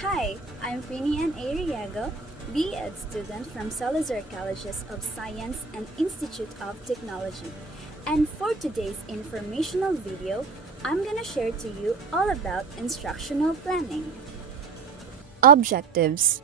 Hi, I'm Finian Ariago, B.Ed student from Salazar Colleges of Science and Institute of Technology. And for today's informational video, I'm gonna share to you all about instructional planning. Objectives.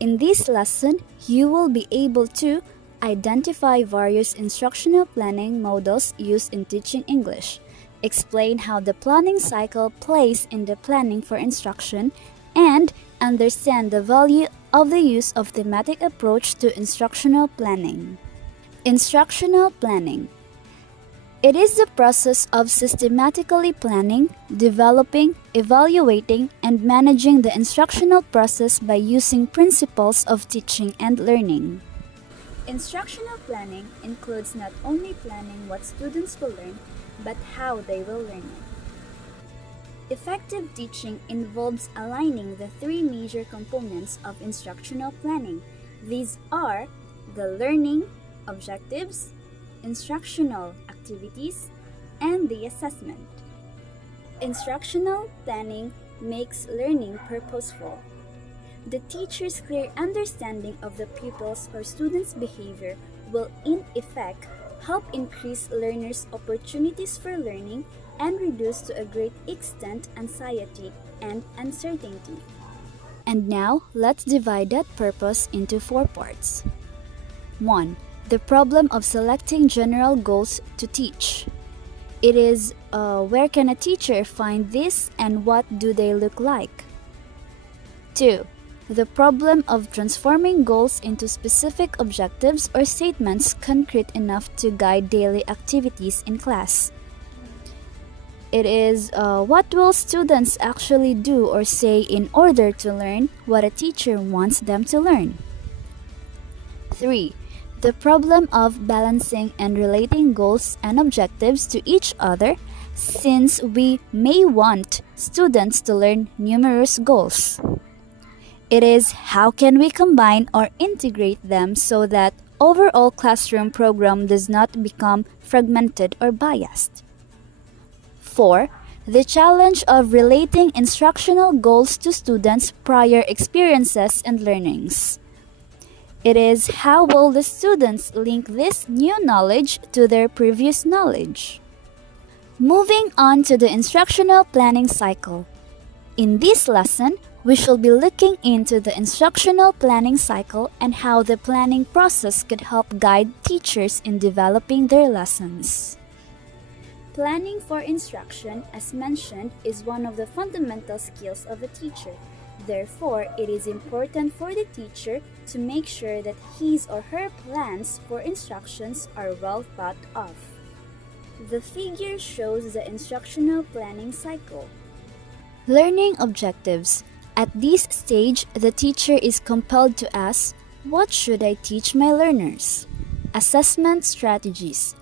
In this lesson, you will be able to identify various instructional planning models used in teaching English, explain how the planning cycle plays in the planning for instruction, and understand the value of the use of thematic approach to instructional planning. Instructional planning. It is the process of systematically planning, developing, evaluating, and managing the instructional process by using principles of teaching and learning. Instructional planning includes not only planning what students will learn, but how they will learn it. Effective teaching involves aligning the three major components of instructional planning. These are the learning objectives, instructional activities, and the assessment. Instructional planning makes learning purposeful. The teacher's clear understanding of the pupils' or students' behavior will in effect help increase learners' opportunities for learning and reduce to a great extent anxiety and uncertainty. And now, let's divide that purpose into 4 parts. 1. The problem of selecting general goals to teach. It is, where can a teacher find this and what do they look like? 2. The problem of transforming goals into specific objectives or statements concrete enough to guide daily activities in class. It is, what will students actually do or say in order to learn what a teacher wants them to learn? 3. The problem of balancing and relating goals and objectives to each other, since we may want students to learn numerous goals. It is, how can we combine or integrate them so that overall classroom program does not become fragmented or biased? 4. The challenge of relating instructional goals to students' prior experiences and learnings. It is, how will the students link this new knowledge to their previous knowledge? Moving on to the instructional planning cycle. In this lesson, we shall be looking into the instructional planning cycle and how the planning process could help guide teachers in developing their lessons. Planning for instruction, as mentioned, is one of the fundamental skills of a teacher. Therefore, it is important for the teacher to make sure that his or her plans for instructions are well thought of. The figure shows the instructional planning cycle. Learning objectives. At this stage, the teacher is compelled to ask, what should I teach my learners? Assessment strategies.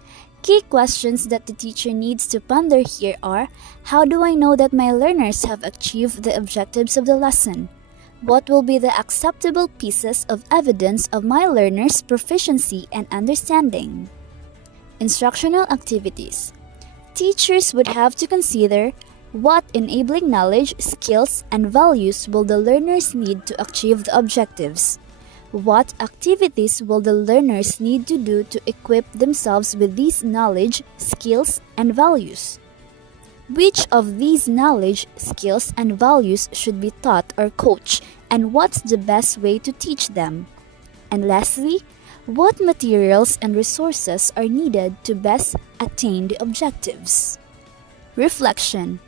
Key questions that the teacher needs to ponder here are, how do I know that my learners have achieved the objectives of the lesson? What will be the acceptable pieces of evidence of my learners' proficiency and understanding? Instructional activities. Teachers would have to consider what enabling knowledge, skills, and values will the learners need to achieve the objectives? What activities will the learners need to do to equip themselves with these knowledge, skills, and values? Which of these knowledge, skills, and values should be taught or coached, and what's the best way to teach them? And lastly, what materials and resources are needed to best attain the objectives? Reflection.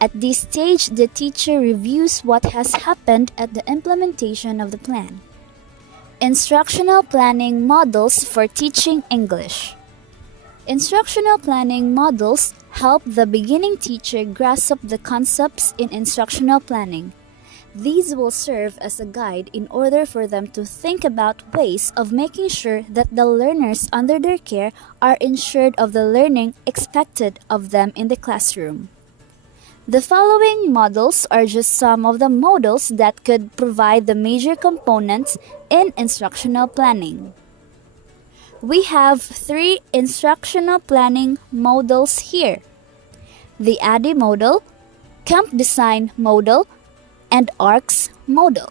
At this stage, the teacher reviews what has happened at the implementation of the plan. Instructional planning models for teaching English. Instructional planning models help the beginning teacher grasp the concepts in instructional planning. These will serve as a guide in order for them to think about ways of making sure that the learners under their care are ensured of the learning expected of them in the classroom. The following models are just some of the models that could provide the major components in instructional planning. We have 3 instructional planning models here: the ADDIE model, Camp Design model, and ARCS model.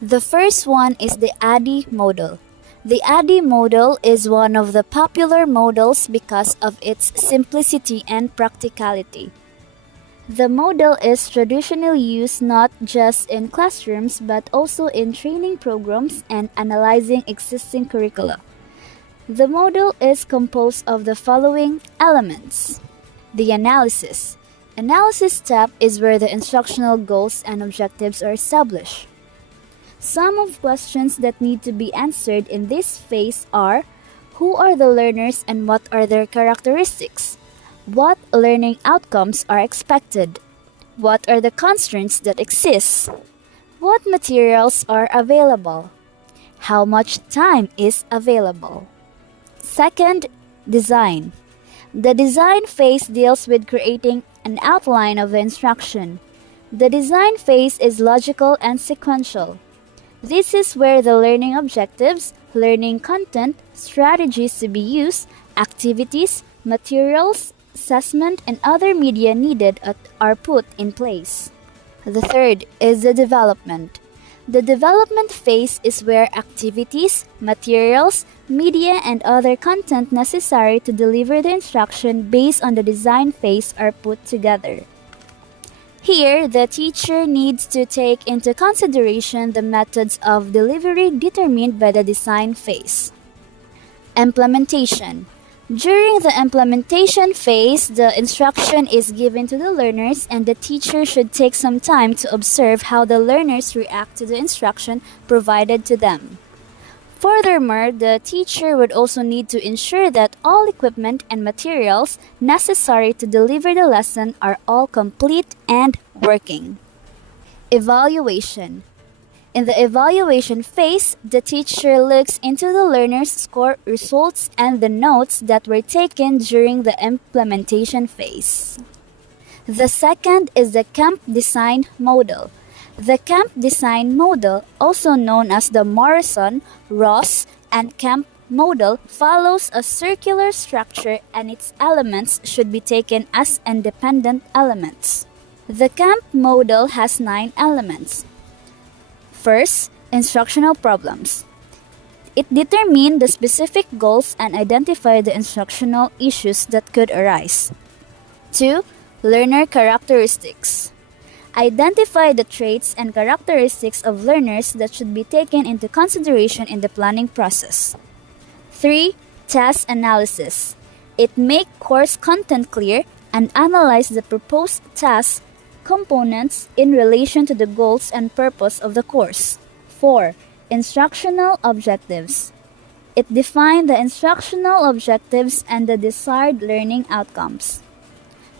The first one is the ADDIE model. The ADDIE model is one of the popular models because of its simplicity and practicality. The model is traditionally used not just in classrooms but also in training programs and analyzing existing curricula. The model is composed of the following elements. The analysis. Analysis step is where the instructional goals and objectives are established. Some of questions that need to be answered in this phase are: who are the learners and what are their characteristics? What learning outcomes are expected? What are the constraints that exist? What materials are available? How much time is available? Second, design. The design phase deals with creating an outline of the instruction. The design phase is logical and sequential. This is where the learning objectives, learning content, strategies to be used, activities, materials, assessment, and other media needed are put in place. The third is the development. The development phase is where activities, materials, media, and other content necessary to deliver the instruction based on the design phase are put together. Here, the teacher needs to take into consideration the methods of delivery determined by the design phase. Implementation. During the implementation phase, the instruction is given to the learners and the teacher should take some time to observe how the learners react to the instruction provided to them. Furthermore, the teacher would also need to ensure that all equipment and materials necessary to deliver the lesson are all complete and working. Evaluation. In the evaluation phase, the teacher looks into the learner's score results and the notes that were taken during the implementation phase. The second is the camp design model. The camp design model, also known as the Morrison, Ross, and Camp model, follows a circular structure and its elements should be taken as independent elements. The camp model has 9 elements. First, instructional problems. It determines the specific goals and identifies the instructional issues that could arise. 2. Learner characteristics. Identify the traits and characteristics of learners that should be taken into consideration in the planning process. 3. Task analysis. It makes course content clear and analyze the proposed task components in relation to the goals and purpose of the course. 4. Instructional objectives. It defines the instructional objectives and the desired learning outcomes.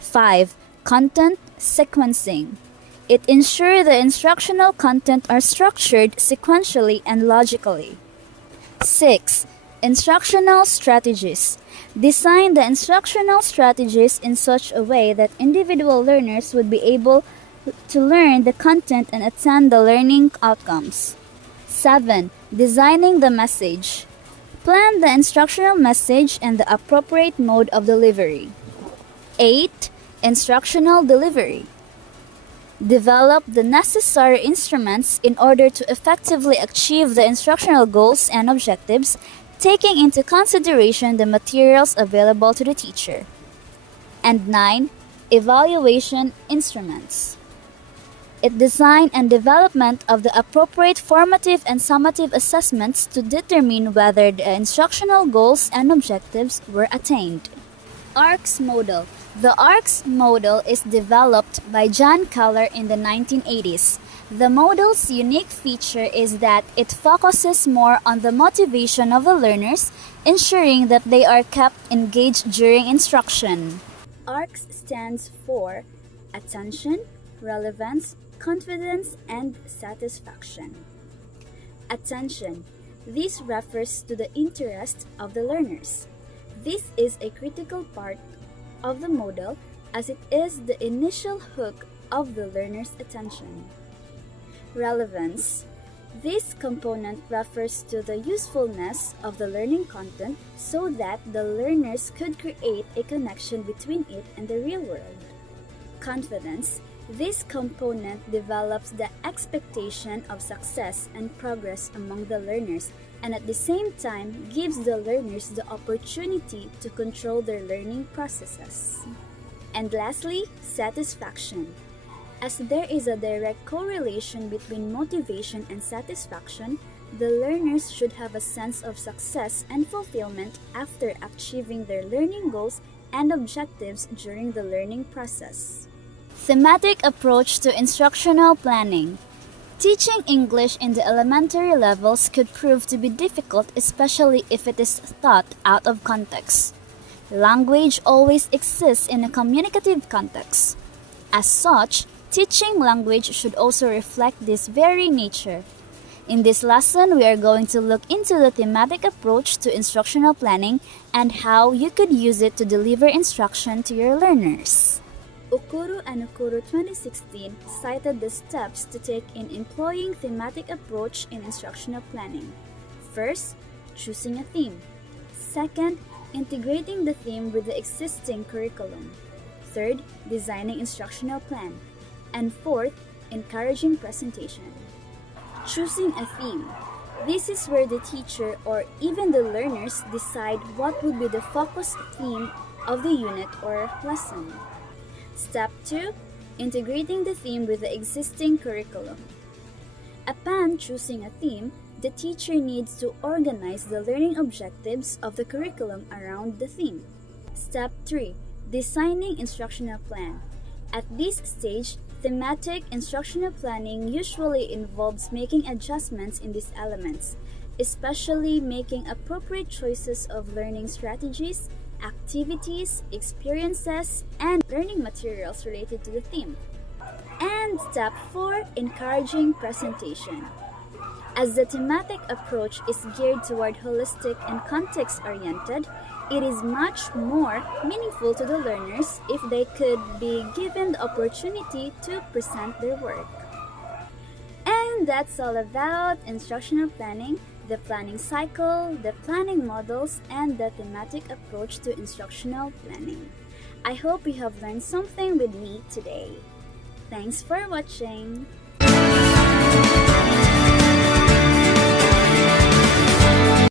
5. Content sequencing. It ensures the instructional content are structured sequentially and logically. 6. Instructional strategies. Design the instructional strategies in such a way that individual learners would be able to learn the content and attain the learning outcomes. 7. Designing the message. Plan the instructional message and the appropriate mode of delivery. 8. Instructional delivery. Develop the necessary instruments in order to effectively achieve the instructional goals and objectives, taking into consideration the materials available to the teacher. And 9. Evaluation instruments. It design and development of the appropriate formative and summative assessments to determine whether the instructional goals and objectives were attained. ARCS model. The ARCS model is developed by John Keller in the 1980s. The model's unique feature is that it focuses more on the motivation of the learners, ensuring that they are kept engaged during instruction. ARCS stands for Attention, Relevance, Confidence, and Satisfaction. Attention. This refers to the interest of the learners. This is a critical part of the model as it is the initial hook of the learner's attention. Relevance. This component refers to the usefulness of the learning content so that the learners could create a connection between it and the real world. Confidence. This component develops the expectation of success and progress among the learners and at the same time gives the learners the opportunity to control their learning processes. And lastly, satisfaction. As there is a direct correlation between motivation and satisfaction, the learners should have a sense of success and fulfillment after achieving their learning goals and objectives during the learning process. Thematic approach to instructional planning. Teaching English in the elementary levels could prove to be difficult, especially if it is taught out of context. Language always exists in a communicative context. As such, teaching language should also reflect this very nature. In this lesson, we are going to look into the thematic approach to instructional planning and how you could use it to deliver instruction to your learners. Okuro and Okuro 2016 cited the steps to take in employing thematic approach in instructional planning. First, choosing a theme. Second, integrating the theme with the existing curriculum. Third, designing instructional plan. And fourth, encouraging presentation. Choosing a theme. This is where the teacher or even the learners decide what would be the focus theme of the unit or lesson. Step 2. Integrating the theme with the existing curriculum. Upon choosing a theme, the teacher needs to organize the learning objectives of the curriculum around the theme. Step 3. Designing instructional plan. At this stage, thematic instructional planning usually involves making adjustments in these elements, especially making appropriate choices of learning strategies, activities, experiences, and learning materials related to the theme. And step 4, encouraging presentation. As the thematic approach is geared toward holistic and context-oriented, it is much more meaningful to the learners if they could be given the opportunity to present their work. And that's all about instructional planning, the planning cycle, the planning models, and the thematic approach to instructional planning. I hope you have learned something with me today. Thanks for watching!